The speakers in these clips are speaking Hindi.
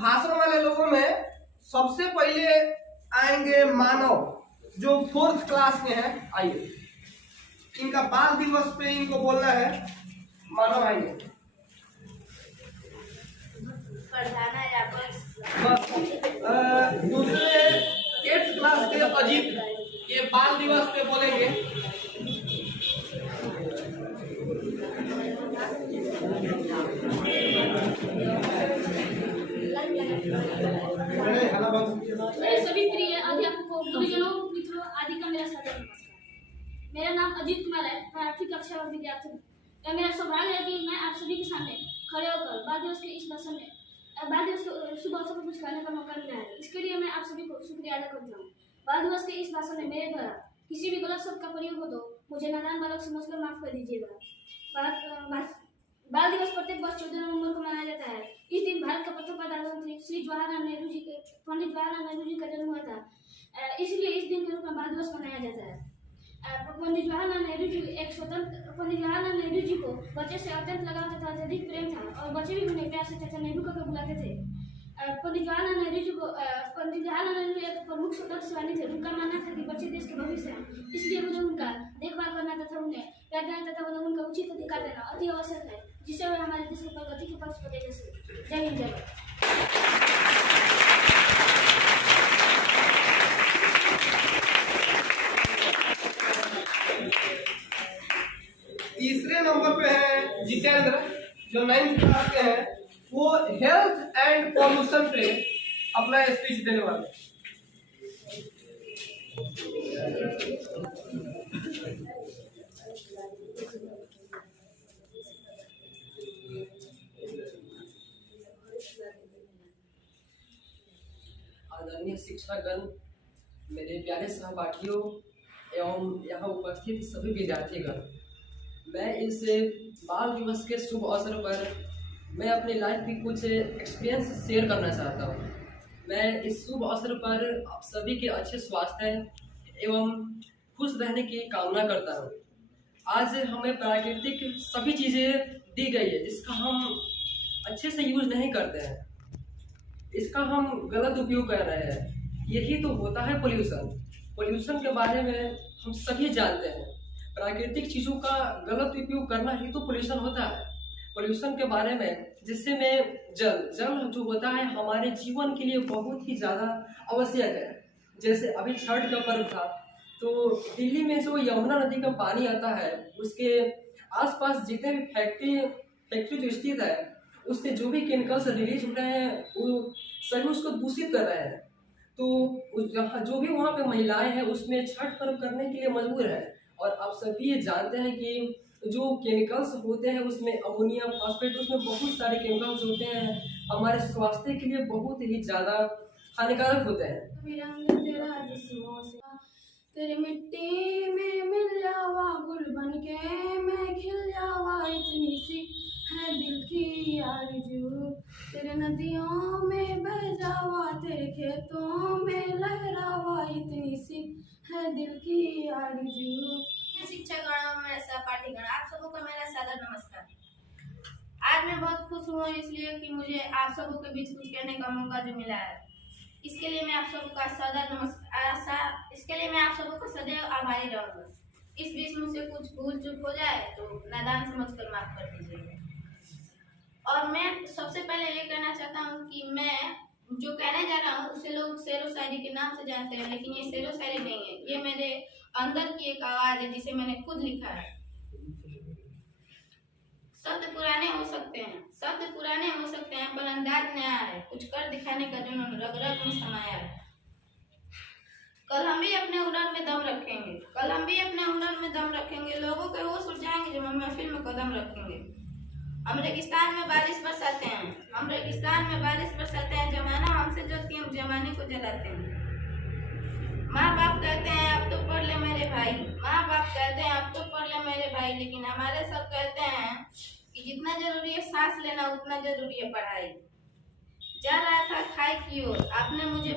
भाषण वाले लोगों में सबसे पहले आएंगे मानव, जो 4th क्लास में है। आइए, इनका बाल दिवस पे इनको बोलना है। मानव आइए। दूसरे 8th क्लास के अजीत, ये बाल दिवस पे बोलेंगे। मेरे सभी प्रिय अध्यापकों, गुरुजनों, मित्रों आदि का मेरा सादर नमस्कार। मेरा नाम अजीत कुमार है। मैं 8वीं कक्षा का विद्यार्थी हूँ। मेरा सौभाग्य है कि मैं आप सभी के सामने खड़े होकर बाल दिवस के इस भाषण में बाल दिवस के शुभ अवसर पर कुछ कहने का मौका मिला है। इसके लिए मैं आप सभी को शुक्रिया अदा करता हूँ। बाल दिवस के इस भाषण में मेरे द्वारा किसी भी गलत शब्द का प्रयोग हो तो मुझे नादान बालक समझकर माफ कर दीजिएगा। बाल दिवस प्रत्येक वर्ष 14 नवंबर को मनाया जाता है। इस दिन भारत का प्रथम प्रधानमंत्री श्री पंडित जवाहरलाल नेहरू जी का जन्म हुआ था। इसलिए इस दिन के रूप में बाल दिवस मनाया जाता है। पंडित जवाहरलाल नेहरू जी को बच्चे से अत्यंत लगाव तथा अत्यधिक प्रेम था और बच्चे भी उन्हें प्यार से चाचा नेहरू का बुलाते थे। पंडित जवाहरलाल नेहरू एक प्रमुख स्वतंत्र सेनानी थे। उनका मानना था कि बच्चे देश के भविष्य हैं, इसलिए मुझे उनका देखभाल करना तथा उन्हें प्यार देना तथा उन्हें उनका उचित अधिकार देना अति आवश्यक है, जिससे वे हमारे देश की प्रगति के पक्ष पर जा सके। जय हिंद, जय भारत। तीसरे नंबर पे है जितेंद्र, जो 9th क्लास के हैं। वो हेल्थ एंड पॉल्यूशन पे अपना स्पीच देने वाले। आदरणीय शिक्षकगण, मेरे प्यारे सहपाठियों एवं यहाँ उपस्थित सभी विद्यार्थीगण, मैं इस बाल दिवस के शुभ अवसर पर मैं अपनी लाइफ की कुछ एक्सपीरियंस शेयर करना चाहता हूँ। मैं इस शुभ अवसर पर आप सभी के अच्छे स्वास्थ्य एवं खुश रहने की कामना करता हूँ। आज हमें प्राकृतिक सभी चीज़ें दी गई है जिसका हम अच्छे से यूज नहीं करते हैं, इसका हम गलत उपयोग कर रहे हैं। यही तो होता है पोल्यूशन। पोल्यूशन के बारे में हम सभी जानते हैं। प्राकृतिक चीज़ों का गलत उपयोग करना ही तो पोल्यूशन होता है। पोल्यूशन के बारे में जिससे में जल जो होता है हमारे जीवन के लिए बहुत ही ज़्यादा आवश्यक है। जैसे अभी छठ का पर्व था, तो दिल्ली में जो यमुना नदी का पानी आता है उसके आसपास जितने भी फैक्ट्री जो स्थित है उससे जो भी केमिकल्स रिलीज हो रहे हैं वो सभी उसको दूषित कर रहे हैं। तो जो भी वहाँ पे महिलाएं हैं उसमें छठ पर्व करने के लिए मजबूर है। और आप सभी ये जानते हैं कि जो केमिकल्स होते हैं उसमें अमोनिया, फॉस्फेट, उसमें बहुत सारे केमिकल्स होते हैं, हमारे स्वास्थ्य के लिए बहुत ही ज़्यादा हानिकारक होते हैं। तेरे मिट्टी में मिल जावा गुल बन के मैं खिल जावा, इतनी सी है दिल की आरज़ू। तेरे नदियों में बह जावा, तेरे खेतों में लहरावा, इतनी सी है दिल की आरज़ू। शिक्षकगण, मेरे सहपाठीगण, आप सबों को मेरा सादर नमस्कार। आज मैं बहुत खुश हूँ इसलिए कि मुझे आप सबों के बीच कुछ कहने का मौका जो मिला है। इसके लिए मैं आप सबका सदैव आभारी रहूँगा। इस बीच मुझसे कुछ भूल चूक हो जाए तो नादान समझकर माफ कर दीजिएगा। और मैं सबसे पहले ये कहना चाहता हूँ कि मैं जो कहने जा रहा हूँ उसे लोग शेरो शायरी के नाम से जानते हैं, लेकिन ये शेरो शायरी नहीं है, ये मेरे अंदर की एक आवाज है जिसे मैंने खुद लिखा है। शब्द पुराने हो सकते हैं पर अंदाज नया है, कुछ कर दिखाने का जुनून रग रग में समाया है। कल हम भी अपने हुनर में दम रखेंगे, लोगों के होश उड़ जाएंगे जब हम महफिल में कदम रखेंगे। हम रेगिस्तान में बारिश बरसाते हैं, जमाना हमसे जलती हम जमाने को जलाते हैं। माँ बाप कहते हैं अब तो पढ़ ले मेरे भाई, लेकिन हमारे सब कहते हैं कि जितना जरूरी है सांस लेना उतना जरूरी है पढ़ाई। जा रहा था खाई की ओर आपने मुझे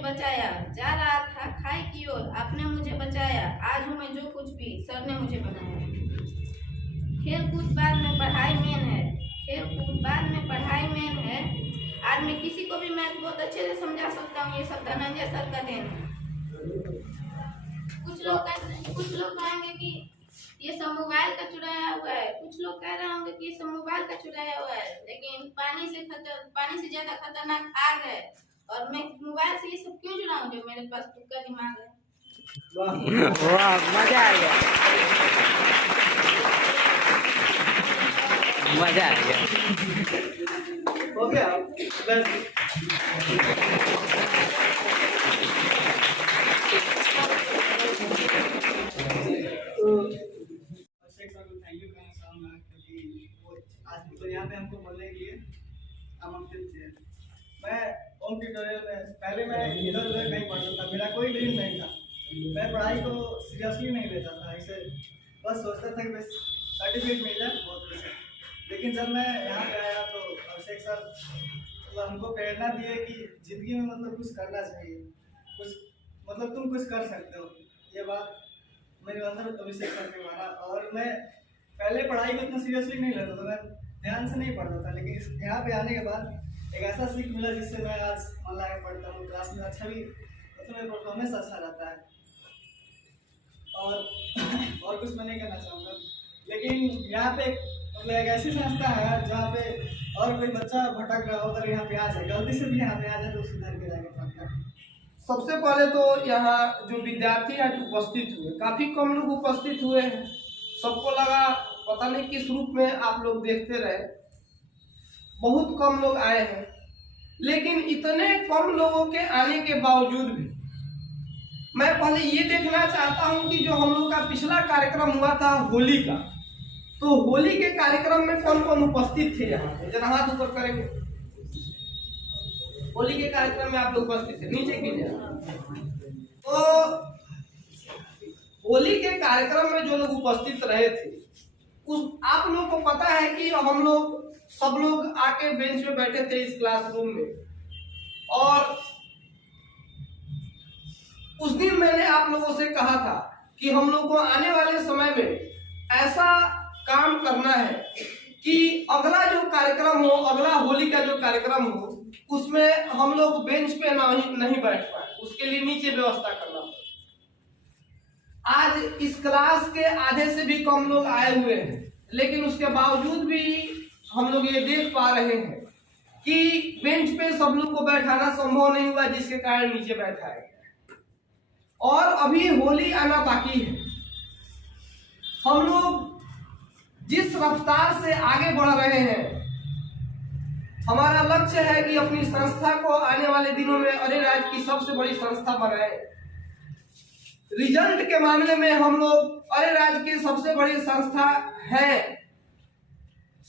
बचाया, आज हूँ मैं जो कुछ भी सर ने मुझे बनाया। खेल कूद बाद में पढ़ाई मेन है, आज मैं किसी को भी मैथ बहुत समझा सकता हूँ ये सब धनंजय सर का देन है। कुछ लोग कहेंगे कि ये सब मोबाइल का चुराया हुआ है, कुछ लोग कह रहे होंगे कि ये सब मोबाइल का चुराया हुआ है, लेकिन पानी से ज्यादा खतरनाक आग है। और मैं मोबाइल से ये सब क्यों चुराऊं जब मेरे पास खुद का दिमाग है। वाह, मजा आ गया, मजा आ गया। हो गया। थैंक यू कहना चाहूँगा क्योंकि वो आज तो यहाँ पे हमको बोलने के लिए आमंत्रित किया। मैं होम ट्यूटोरियल में पहले मैं इधर उधर कहीं पढ़ता था, मेरा कोई ड्रीम नहीं था, मैं पढ़ाई को सीरियसली नहीं लेता था, ऐसे बस सोचता था कि बस सर्टिफिकेट मिल जाए बहुत कुछ है। लेकिन जब मैं यहाँ पे आया तो अभिषेक सर मतलब हमको प्रेरणा दिए कि ज़िंदगी में मतलब कुछ करना चाहिए, कुछ मतलब तुम कुछ कर सकते हो। ये बात मेरे अंदर अभिषेक सर ने मारा। और मैं पहले पढ़ाई को इतना सीरियसली नहीं लेता था, मैं ध्यान से नहीं पढ़ता था, लेकिन यहाँ पे आने के बाद एक ऐसा सीख मिला जिससे मैं आज मन लगा पढ़ता हूँ, क्लास में अच्छा भी मतलब मेरा परफॉर्मेंस अच्छा रहता है। और कुछ मैं नहीं कहना चाहूँगा, लेकिन यहाँ पे मतलब एक ऐसी संस्था है जहाँ पे और कोई बच्चा भटक रहा हो अगर यहाँ पे आ जाए, गलती से भी यहाँ पे आ जाए तो सुधर के जाएगा पक्का। सबसे पहले तो यहाँ जो विद्यार्थी आज उपस्थित हुए, काफी कम लोग उपस्थित हुए हैं। सबको लगा पता नहीं किस रूप में आप लोग देखते रहे, बहुत कम लोग आए हैं। लेकिन इतने कम लोगों के आने के बावजूद भी मैं पहले ये देखना चाहता हूँ कि जो हम लोग का पिछला कार्यक्रम हुआ था होली का, तो होली के कार्यक्रम में कौन कौन उपस्थित थे यहाँ पे, जरा हाथ ऊपर करेंगे। होली के कार्यक्रम में आप लोग उपस्थित थे, नीचे कीजिए। तो होली के कार्यक्रम में जो लोग उपस्थित रहे थे, उस आप लोग को पता है कि हम लोग सब लोग आके बेंच पे बैठे थे इस क्लासरूम में, और उस दिन मैंने आप लोगों से कहा था कि हम लोग को आने वाले समय में ऐसा काम करना है कि अगला जो कार्यक्रम हो, अगला होली का जो कार्यक्रम हो, उसमें हम लोग बेंच पे नहीं बैठ पाए, उसके लिए नीचे व्यवस्था करना पड़े। आज इस क्लास के आधे से भी कम लोग आए हुए हैं, लेकिन उसके बावजूद भी हम लोग ये देख पा रहे हैं कि बेंच पे सब लोग को बैठाना संभव नहीं हुआ, जिसके कारण नीचे बैठाया गया। और अभी होली आना बाकी है। हम लोग जिस रफ्तार से आगे बढ़ रहे हैं, हमारा लक्ष्य है कि अपनी संस्था को आने वाले दिनों में अरेराज की सबसे बड़ी संस्था बनाए। रिजल्ट के मामले में हम लोग अरेराज की सबसे बड़ी संस्था है।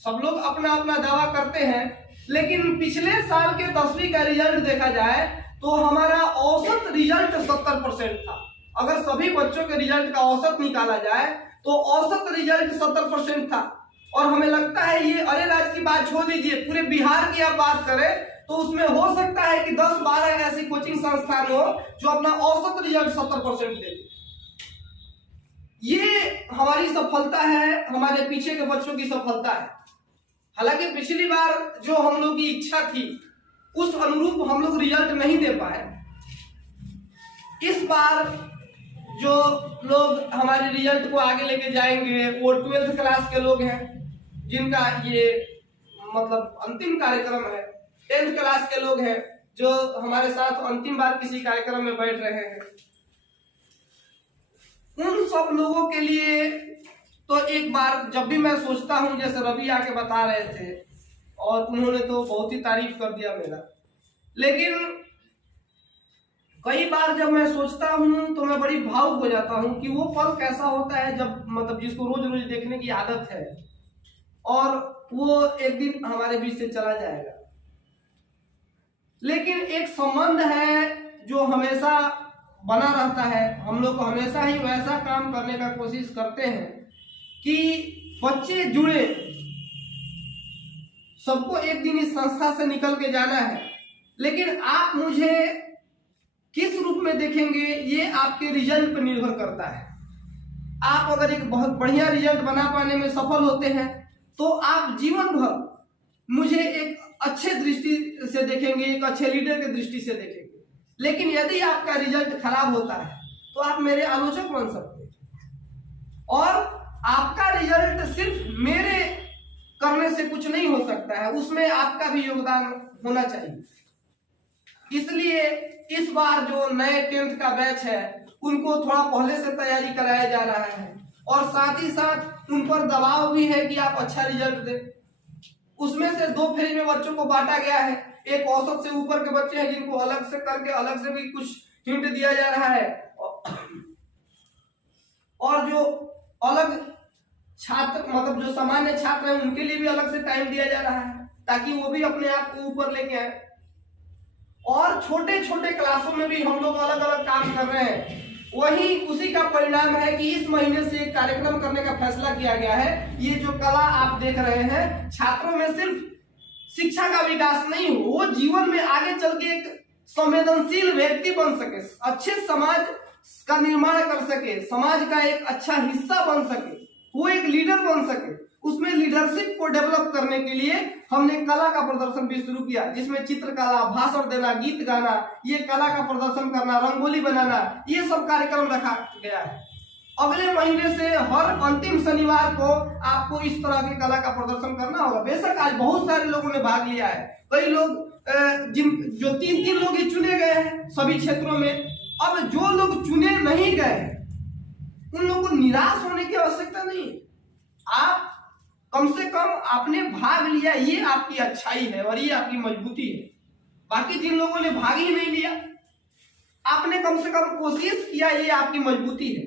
सब लोग अपना अपना दावा करते हैं, लेकिन पिछले साल के 10वीं का रिजल्ट देखा जाए तो हमारा औसत रिजल्ट 70% था। अगर सभी बच्चों के रिजल्ट का औसत निकाला जाए तो औसत रिजल्ट 70% था। और हमें लगता है ये अरेराज की बात छोड़ दीजिए, पूरे बिहार की आप बात करें तो उसमें हो सकता है कि 10-12 ऐसी कोचिंग संस्थान हो जो अपना औसत रिजल्ट 70% दे। ये हमारी सफलता है, हमारे पीछे के बच्चों की सफलता है। हालांकि पिछली बार जो हम लोग की इच्छा थी उस अनुरूप हम लोग रिजल्ट नहीं दे पाए। इस बार जो लोग हमारे रिजल्ट को आगे लेके जाएंगे वो 12th क्लास के लोग हैं, जिनका ये मतलब अंतिम कार्यक्रम है। 10th क्लास के लोग हैं जो हमारे साथ अंतिम बार किसी कार्यक्रम में बैठ रहे हैं। उन सब लोगों के लिए तो एक बार जब भी मैं सोचता हूं, जैसे रवि आके बता रहे थे और उन्होंने तो बहुत ही तारीफ कर दिया मेरा, लेकिन कई बार जब मैं सोचता हूं तो मैं बड़ी भावुक हो जाता हूं कि वो पल कैसा होता है जब मतलब जिसको रोज रोज देखने की आदत है और वो एक दिन हमारे बीच से चला जाएगा। लेकिन एक संबंध है जो हमेशा बना रहता है। हम लोग हमेशा ही वैसा काम करने का कोशिश करते हैं कि बच्चे जुड़े। सबको एक दिन इस संस्था से निकल के जाना है, लेकिन आप मुझे किस रूप में देखेंगे ये आपके रिजल्ट पर निर्भर करता है। आप अगर एक बहुत बढ़िया रिजल्ट बना पाने में सफल होते हैं तो आप जीवन भर मुझे एक अच्छे दृष्टि से देखेंगे, एक अच्छे लीडर की दृष्टि से देखेंगे। लेकिन यदि आपका रिजल्ट खराब होता है तो आप मेरे आलोचक बन सकते हैं, और आपका रिजल्ट सिर्फ मेरे करने से कुछ नहीं हो सकता है, उसमें आपका भी योगदान होना चाहिए। इसलिए इस बार जो नए 10th का बैच है उनको थोड़ा पहले से तैयारी कराया जा रहा है, और साथ ही साथ उन पर दबाव भी है कि आप अच्छा रिजल्ट दें। उसमें से 2 फेज में बच्चों को बांटा गया है। एक औसत से ऊपर के बच्चे हैं जिनको अलग से करके अलग से भी कुछ हिंट दिया जा रहा है, और जो अलग छात्र मतलब जो सामान्य छात्र हैं उनके लिए भी अलग से टाइम दिया जा रहा है, ताकि वो भी अपने आप को ऊपर लेके आए। और छोटे छोटे क्लासों में भी हम लोग अलग अलग काम कर रहे हैं। वही उसी का परिणाम है कि इस महीने से एक कार्यक्रम करने का फैसला किया गया है। ये जो कला आप देख रहे हैं, छात्रों में सिर्फ शिक्षा का विकास नहीं हो, वो जीवन में आगे चल के एक संवेदनशील व्यक्ति बन सके, अच्छे समाज का निर्माण कर सके, समाज का एक अच्छा हिस्सा बन सके, वो एक लीडर बन सके। उसमें लीडरशिप को डेवलप करने के लिए हमने कला का प्रदर्शन भी शुरू किया, जिसमें चित्रकला, भाषण देना, गीत गाना, ये कला का प्रदर्शन करना, रंगोली बनाना, ये सब कार्यक्रम रखा गया है। अगले महीने से हर अंतिम शनिवार को आपको इस तरह की कला का प्रदर्शन करना होगा। बेशक आज बहुत सारे लोगों ने भाग लिया है, कई लोग जो 3 लोग ही चुने गए हैं सभी क्षेत्रों में। अब जो लोग चुने नहीं गए उन लोगों को निराश होने की आवश्यकता नहीं। आप कम से कम आपने भाग लिया, ये आपकी अच्छाई है और ये आपकी मजबूती है। बाकी जिन लोगों ने भाग ही नहीं लिया, आपने कम से कम कोशिश किया, ये आपकी मजबूती है।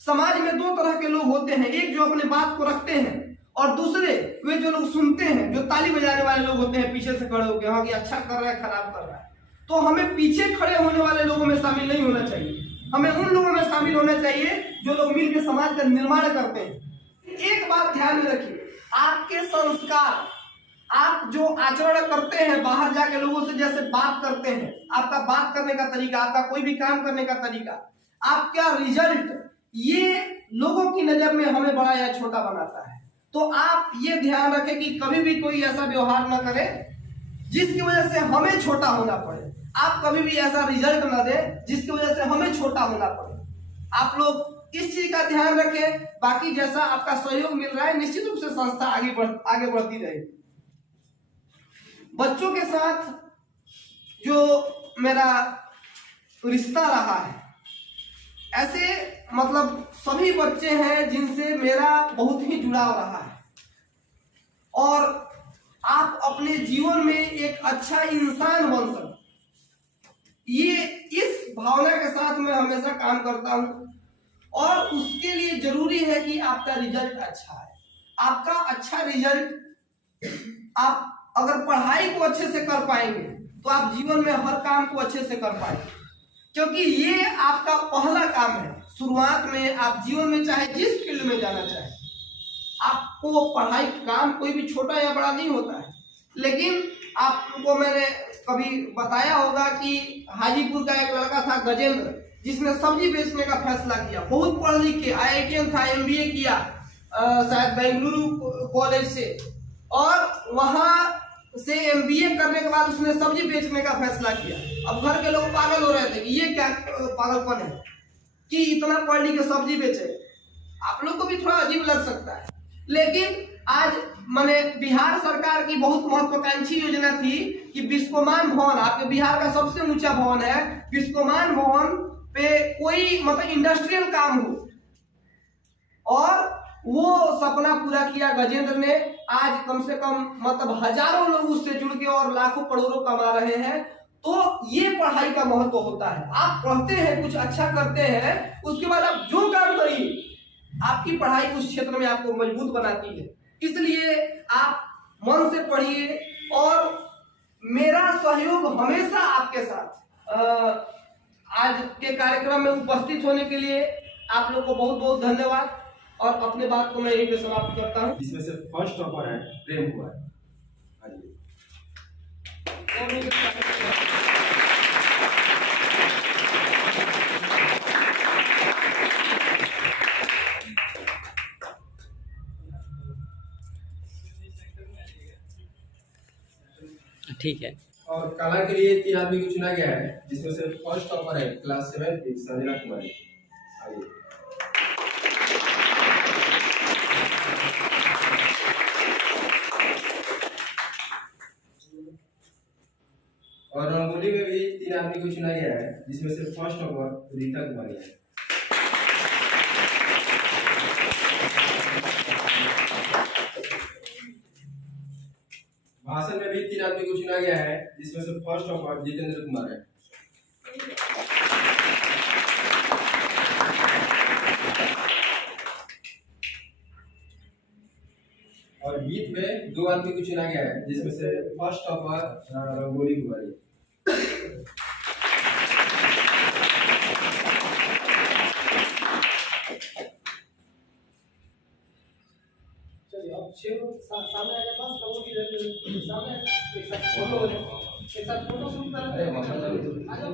समाज में 2 तरह के लोग होते हैं, एक जो अपने बात को रखते हैं, और दूसरे वे जो लोग सुनते हैं, जो ताली बजाने वाले लोग होते हैं पीछे से खड़े होकर, हाँ कि अच्छा कर रहा है, खराब कर रहा है। तो हमें पीछे खड़े होने वाले लोगों में शामिल नहीं होना चाहिए, हमें उन लोगों में शामिल होना चाहिए जो लोग मिलकर समाज का निर्माण करते हैं। एक बात ध्यान में रखिए, आपके संस्कार, आप जो आचरण करते हैं, बाहर जाके लोगों से जैसे बात करते हैं, आपका बात करने का तरीका, आपका कोई भी काम करने का तरीका, आपका रिजल्ट, ये लोगों की नजर में हमें बड़ा या छोटा बनाता है। तो आप ये ध्यान रखें कि कभी भी कोई ऐसा व्यवहार न करे जिसकी वजह से हमें छोटा होना पड़े। आप कभी भी ऐसा रिजल्ट न दें जिसकी वजह से हमें छोटा होना पड़े। आप लोग इस चीज का ध्यान रखें। बाकी जैसा आपका सहयोग मिल रहा है, निश्चित रूप से संस्था आगे बढ़ती रहेगी। बच्चों के साथ जो मेरा रिश्ता रहा है, ऐसे मतलब सभी बच्चे हैं जिनसे मेरा बहुत ही जुड़ाव रहा है, और आप अपने जीवन में एक अच्छा इंसान बन सके, ये इस भावना के साथ मैं हमेशा काम करता हूं। और उसके लिए जरूरी है कि आपका रिजल्ट अच्छा है। आपका अच्छा रिजल्ट, आप अगर पढ़ाई को अच्छे से कर पाएंगे तो आप जीवन में हर काम को अच्छे से कर पाएंगे, क्योंकि ये आपका पहला काम है। शुरुआत में आप जीवन में चाहे जिस फील्ड में जाना चाहे, आपको पढ़ाई काम कोई भी छोटा या बड़ा नहीं होता है। लेकिन आपको मैंने कभी बताया होगा कि हाजीपुर का एक लड़का था गजेंद्र, जिसने सब्जी बेचने का फैसला किया, बहुत पढ़ लिख के IITian था, MBA किया शायद बेंगलुरु कॉलेज से, और वहां से MBA करने के बाद उसने सब्जी बेचने का फैसला किया। अब घर के लोग पागल हो रहे थे कि ये क्या पागलपन है कि इतना पढ़ लिख के सब्जी बेचे। आप लोग को भी थोड़ा अजीब लग सकता है, लेकिन आज मैंने बिहार सरकार की बहुत महत्वाकांक्षी योजना थी कि विश्वमान भवन, आपके बिहार का सबसे ऊंचा भवन है, विश्वमान भवन पे कोई मतलब इंडस्ट्रियल काम हो, और वो सपना पूरा किया गजेंद्र ने। आज कम से कम मतलब हजारों लोग उससे जुड़ के और लाखों करोड़ों कमा रहे हैं। तो ये पढ़ाई का महत्व होता है। आप पढ़ते हैं, कुछ अच्छा करते हैं, उसके बाद आप जो काम करिए, आपकी पढ़ाई उस क्षेत्र में आपको मजबूत बनाती है। इसलिए आप मन से पढ़िए, और मेरा सहयोग हमेशा आपके साथ। आज के कार्यक्रम में उपस्थित होने के लिए आप लोग को बहुत बहुत धन्यवाद, और अपने बात को मैं यहीं पे समाप्त करता हूँ। इसमें से फर्स्ट टॉपर है प्रेम कुमार। ठीक है। और कला के लिए 3 आदमी को चुना गया है, जिसमें से फर्स्ट टॉपर है क्लास 7 की संजना कुमारी। आइए। और रंगोली में भी 3 आदमी को चुना गया है, जिसमें से फर्स्ट टॉपर रीता कुमारी है। भाषण में भी 3 आदमी को चुना गया है, जिसमें से फर्स्ट टॉपर जितेंद्र कुमार है। और गीत में 2 आदमी को चुना गया है, जिसमें से फर्स्ट टॉपर रंगोली कुमारी है। चलिए अब 6 लोग सामने आ जाए, बस कबूल सामने एक साथ फोटो हो जाए, एक साथ फोटो शूट कर अरे माशाल्लाह। आ जाओ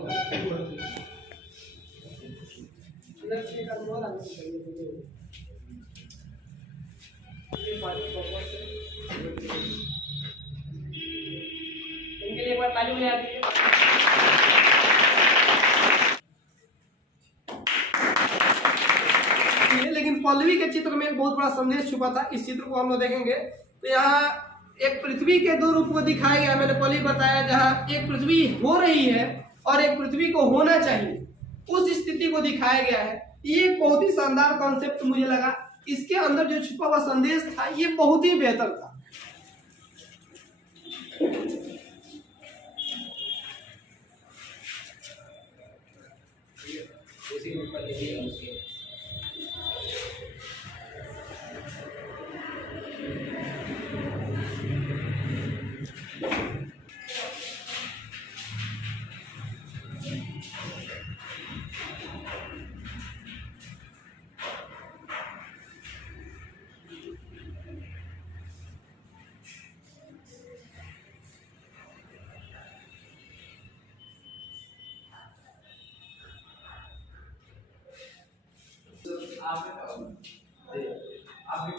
इधर से एक और आदमी चाहिए। ये पार्टी प्रॉपर से इनके लिए एक बार ताली बजा दीजिए। लेकिन पल्लवी के चित्र में एक बहुत बड़ा संदेश छुपा था। इस चित्र को हम लोग देखेंगे तो यहाँ एक पृथ्वी के 2 रूप को दिखाया गया। मैंने पहले बताया, जहाँ एक पृथ्वी हो रही है और एक पृथ्वी को होना चाहिए, उस स्थिति को दिखाया गया है। ये एक बहुत ही शानदार कॉन्सेप्ट मुझे लगा। इसके अंदर जो छुपा हुआ संदेश था ये बहुत ही बेहतर था। आप